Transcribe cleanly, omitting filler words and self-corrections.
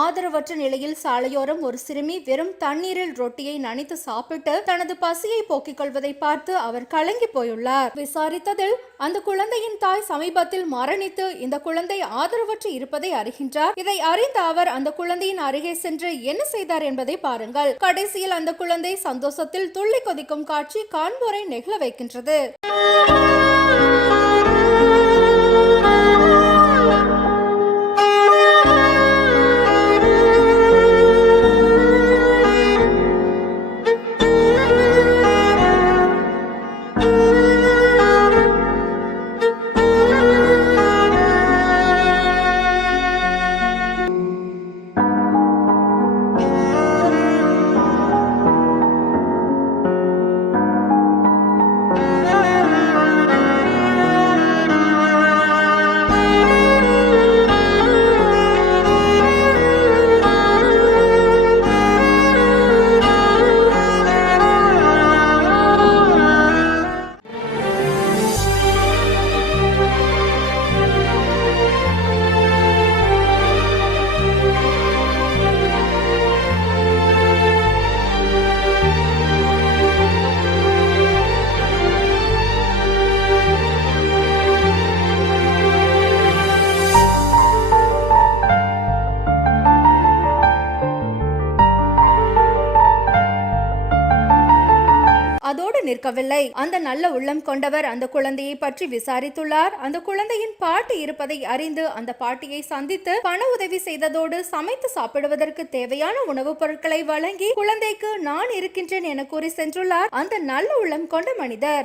ஆதரவற்ற நிலையில் சாலையோரம் ஒரு சிறுமி வெறும் தண்ணீரில் ரொட்டியை நனைத்து சாப்பிட்டு தனது பசியை போக்கிக் கொள்வதை பார்த்து அவர் கலங்கி போயுள்ளார். விசாரித்ததில் அந்த குழந்தையின் தாய் சமீபத்தில் மரணித்து இந்த குழந்தை ஆதரவற்று இருப்பதை அறிகின்றார். இதை அறிந்த அவர் அந்த குழந்தையின் அருகே சென்று என்ன செய்தார் என்பதை பாருங்கள். கடைசியில் அந்த குழந்தை சந்தோஷத்தில் துள்ளி கொதிக்கும் காட்சி காண்போரை நெகிழ வைக்கின்றது. அதோடு நிற்கவில்லை. அந்த நல்ல உள்ளம் கொண்டவர் அந்த குழந்தையை பற்றி விசாரித்துள்ளார். அந்த குழந்தையின் பாட்டி இருப்பதை அறிந்து அந்த பாட்டியை சந்தித்து பண உதவி செய்ததோடு சமைத்து சாப்பிடுவதற்கு தேவையான உணவுப் பொருட்களை வழங்கி குழந்தைக்கு நான் இருக்கின்றேன் என கூறி சென்றுள்ளார் அந்த நல்ல உள்ளம் கொண்ட மனிதர்.